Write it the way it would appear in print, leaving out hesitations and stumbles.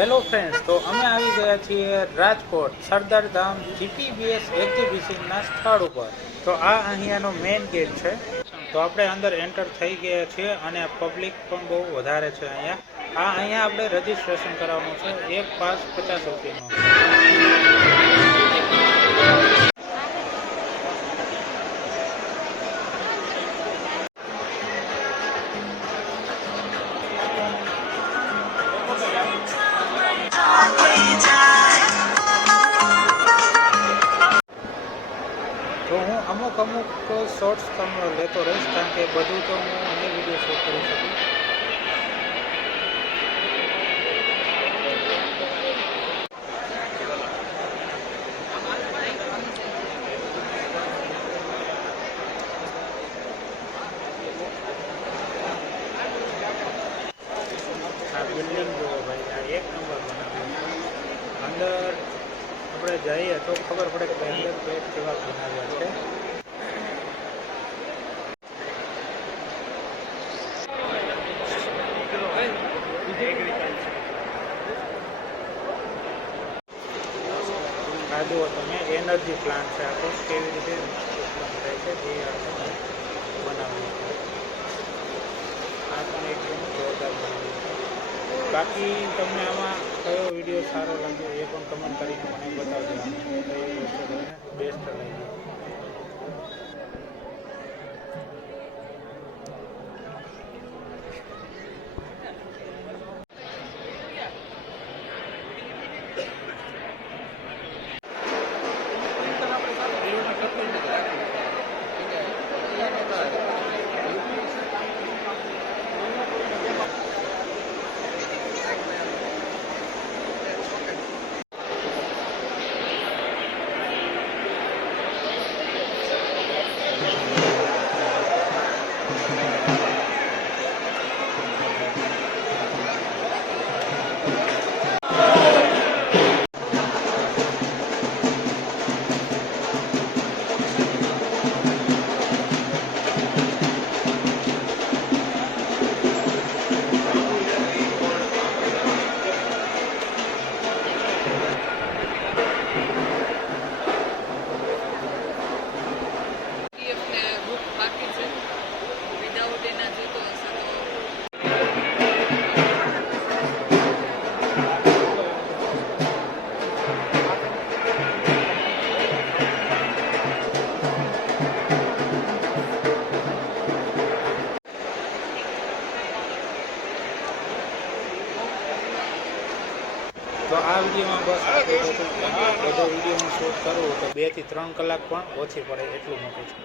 Hello friends, તો અમે આવી ગયા છીએ રાજકોટ સરદાર ધામ જીપીબીએસ એક્ઝિબિશનના સ્થળ ઉપર. તો આ અહીંયાનો મેઇન ગેટ છે. તો આપણે અંદર એન્ટર થઈ ગયા છીએ અને પબ્લિક પણ બહુ વધારે છે અહીંયા. અહીંયા આપણે રજીસ્ટ્રેશન કરાવવાનું છે. એક પાસ 50 રૂપિયાનો. તો હું અમુક શોર્ટ્સ તમને લેતો રહીશ, કારણ કે બધું તો હું નહીં વિડીયો શૂટ કરી શકું. આ બિલ્ડિંગ જુઓ ભાઈ, આ એક નંબર બનાવ્યું છે. અંદર આપણે જઈએ તો ખબર પડે કે અંદર પેટ કેવા બનાવ્યા છે. આ જુઓ તમે, એનર્જી પ્લાન્ટ છે. આખું કેવી રીતે થાય છે એ આપણે બનાવ્યું છે. આ પણ એકદમ જોરદાર બનાવ્યું છે. બાકી તમને આમાં કયો વિડીયો સારો લાગ્યો એ પણ કમેન્ટ કરીને મને બતાવજો. કઈ વસ્તુ તમને બેસ્ટ લાગી. તો આ વિડીયોમાં બસ આટલું બધો વિડીયોનું શૂટ કરવું તો 2 થી 3 કલાક પણ ઓછી પડે એટલું મોટું છે.